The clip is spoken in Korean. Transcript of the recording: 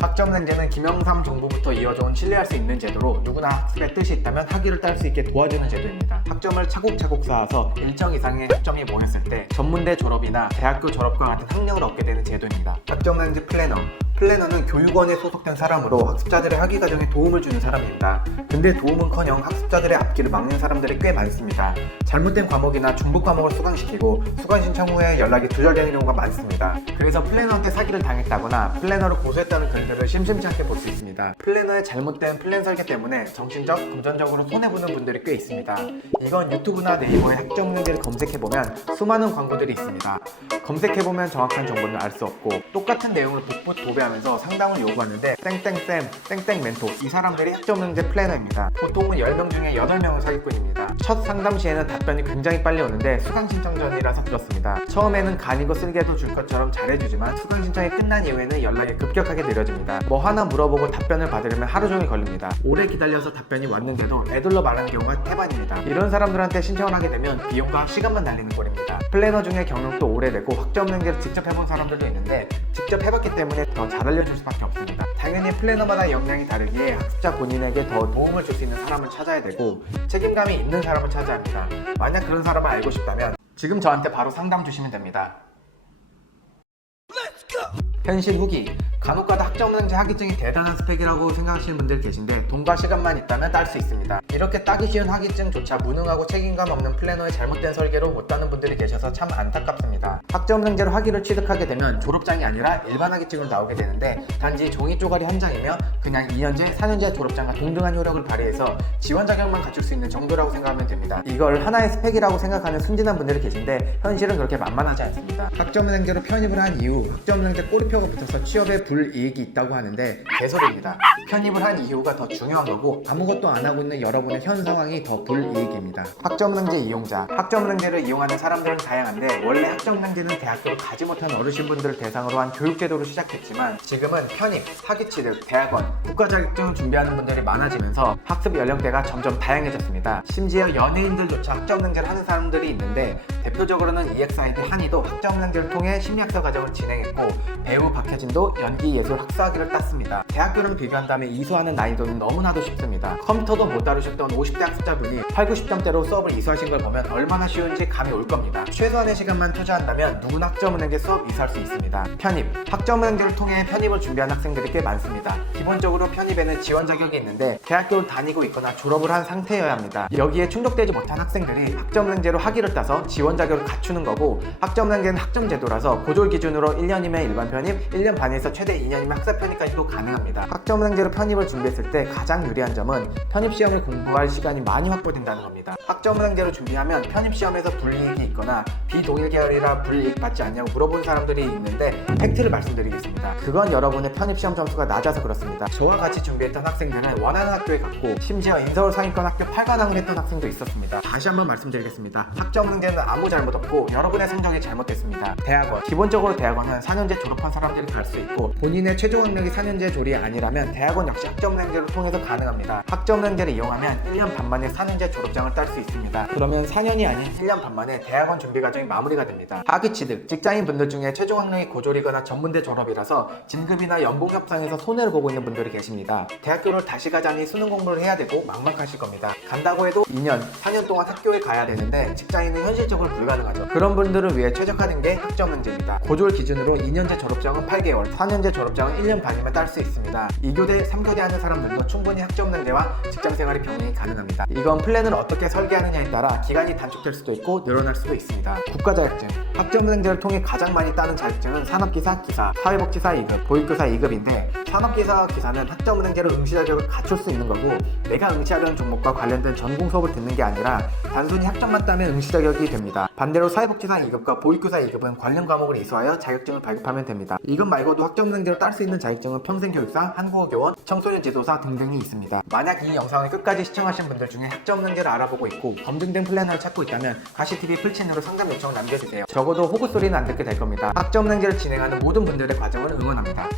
학점은행제는 김영삼 정부부터 이어져온 신뢰할 수 있는 제도로 누구나 학습에 뜻이 있다면 학위를 딸 수 있게 도와주는 제도입니다. 학점을 차곡차곡 쌓아서 일정 이상의 학점이 모였을 때 전문대 졸업이나 대학교 졸업과 같은 학력을 얻게 되는 제도입니다. 학점은행제 플래너는 교육원에 소속된 사람으로 학습자들의 학위 과정에 도움을 주는 사람입니다. 근데 도움은커녕 학습자들의 앞길을 막는 사람들이 꽤 많습니다. 잘못된 과목이나 중복 과목을 수강시키고 수강 신청 후에 연락이 두절되는 경우가 많습니다. 그래서 플래너한테 사기를 당했다거나 플래너를 고소했다는 글들을 심심치 않게 볼 수 있습니다. 플래너의 잘못된 플랜 설계 때문에 정신적, 금전적으로 손해보는 분들이 꽤 있습니다. 이건 유튜브나 네이버에 학점은행제를 검색해보면 수많은 광고들이 있습니다. 검색해보면 정확한 정보는 알 수 없고 똑같은 내용을 복붙 도배하면서 상담을 요구하는데 땡땡쌤, 땡땡 멘토 이 사람들이 학점은행제 플래너입니다. 보통은 10명 중에 8명은 사기꾼입니다. 첫 상담 시에는 답변이 굉장히 빨리 오는데 수강 신청 전이라서 그렇습니다. 처음에는 간이고 쓸개도 줄 것처럼 잘해주지만 수강 신청이 끝난 이후에는 연락이 급격하게 느려집니다. 뭐 하나 물어보고 답변을 받으려면 하루 종일 걸립니다. 오래 기다려서 답변이 왔는데도 애들러 말하는 경우가 태반입니다. 이런 사람들한테 신청을 하게 되면 비용과 시간만 날리는 꼴입니다. 플래너 중에 경력도 오래되고 학점은행제를 직접 해본 사람들도 있는데 직접 해봤기 때문에 더 잘 알려줄 수밖에 없습니다. 당연히 플래너마다 역량이 다르기에 학습자 본인에게 더 도움을 줄 수 있는 사람을 찾아야 되고 책임감이 있는 사람을 찾아야 합니다. 만약 그런 사람을 알고 싶다면 지금 저한테 바로 상담 주시면 됩니다. 현실 후기 간혹가다 학점은행제 학위증이 대단한 스펙이라고 생각하시는 분들 계신데 돈과 시간만 있다면 딸 수 있습니다. 이렇게 따기 쉬운 학위증조차 무능하고 책임감 없는 플래너의 잘못된 설계로 못 따는 분들이 계셔서 참 안타깝습니다. 학점은행제로 학위를 취득하게 되면 졸업장이 아니라 일반 학위증으로 나오게 되는데 단지 종이 쪼가리 한 장이며 그냥 2년제, 4년제 졸업장과 동등한 효력을 발휘해서 지원 자격만 갖출 수 있는 정도라고 생각하면 됩니다. 이걸 하나의 스펙이라고 생각하는 순진한 분들이 계신데 현실은 그렇게 만만하지 않습니다. 학점은행제로 편입을 한 이후 학점은행제 꼬리표가 붙어서 취업에 불이익이 있다고 하는데 개소리입니다. 편입을 한 이유가 더 중요한 거고 아무것도 안 하고 있는 여러분의 현 상황이 더 불이익입니다. 학점은행제 이용자 학점은행제를 이용하는 사람들은 다양한데 원래 학점은행제는 대학교를 가지 못한 어르신분들을 대상으로 한 교육제도로 시작했지만 지금은 편입, 사기취득, 대학원, 국가자격증을 준비하는 분들이 많아지면서 학습 연령대가 점점 다양해졌습니다. 심지어 연예인들조차 학점은행제를 하는 사람들이 있는데 대표적으로는 EXID 한이도 학점은행제를 통해 심리학사 과정을 진행했고 배우 박혜진도 연기예술 학사학위를 땄습니다. 대학교랑 비교한다면 이수하는 난이도는 너무나도 쉽습니다. 컴퓨터도 못 다루셨던 50대 학습자분이 8, 90점대로 수업을 이수하신 걸 보면 얼마나 쉬운지 감이 올 겁니다. 최소한의 시간만 투자한다면 누구나 학점은행제 수업 이수할 수 있습니다. 편입 학점은행제를 통해 편입을 준비한 학생들이 꽤 많습니다. 기본적으로 편입에는 지원 자격이 있는데 대학교를 다니고 있거나 졸업을 한 상태여야 합니다. 여기에 충족되지 못한 학생들이 학점은행제로 학위를 따서 지원 자격을 갖추는 거고 학점은행제는 학점제도라서 고졸 기준으로 1년이면 일반 편입, 1년 반에서 최대 2년이면 학사 편입까지도 가능합니다. 학점은행제로 편입을 준비했을 때 가장 유리한 점은 편입시험을 공부할 시간이 많이 확보된다는 겁니다. 학점은행제로 준비하면 편입시험에서 불이익이 있거나 비동일 계열이라 불이익 받지 않냐고 물어본 사람들이 있는데 팩트를 말씀드리겠습니다. 그건 여러분의 편입시험 점수가 낮아서 그렇습니다. 저와 같이 준비했던 학생들은 원하는 학교에 갔고 심지어 인서울 상위권 학교 8관왕을 했던 학생도 있었습니다. 다시 한번 말씀드리겠습니다. 학점은행제는 아무 잘못 없고 여러분의 성적이 잘못됐습니다. 대학원 기본적으로 대학원은 4년제 졸업한 사람들이 갈 수 있고 본인의 최종 학력이 4년제 졸이 아니라면 대학원 역시 학점은행제를 통해서 가능합니다. 학점은행제를 이용하면 1년 반 만에 4년제 졸업장을 딸 수 있습니다. 그러면 4년이 아닌 1년 반 만에 대학원 준비 과정이 마무리가 됩니다. 학위취득 직장인 분들 중에 최종 학력이 고졸이거나 전문대 졸업이라서 진급이나 연봉 협상에서 손해를 보고 있는 분들이 계십니다. 대학교를 다시 가자니 수능 공부를 해야 되고 막막하실 겁니다. 간다고 해도 2년, 4년 동안 학교에 가야 되는데 직장인은 현실적으로 불가능하죠. 그런 분들을 위해 최적화된 게 학점은행제입니다. 고졸 기준으로 2년제 졸업장은 8개월, 4년제 졸업장은 1년 반이면 딸 수 있습니다. 2교대, 3교대 하는 사람들도 충분히 학점은행제와 직장생활이 병행이 가능합니다. 이건 플랜을 어떻게 설계하느냐에 따라 기간이 단축될 수도 있고 늘어날 수도 있습니다. 국가자격증 학점은행제를 통해 가장 많이 따는 자격증은 산업기사, 기사, 사회복지사 2급, 보육교사 2급인데 산업기사와 기사는 학점은행제로 응시 자격을 갖출 수 있는 거고 내가 응시하려는 종목과 관련된 전공 수업을 듣는 게 아니라 단순히 학점만 따면 응시 자격이 됩니다. 반대로 사회복지사 2급과 보육교사 2급은 관련 과목을 이수하여 자격증을 발급하면 됩니다. 이것 말고도 학점은행제로 딸 수 있는 자격증은 평생교육사, 한국어교원, 청소년 지도사 등등이 있습니다. 만약 이 영상을 끝까지 시청하신 분들 중에 학점은행제를 알아보고 있고 검증된 플래너를 찾고 있다면 가시TV 풀친으로 상담 요청을 남겨주세요. 적어도 호구소리는 안 듣게 될 겁니다. 학점은행제를 진행하는 모든 분들의 과정을 응원합니다.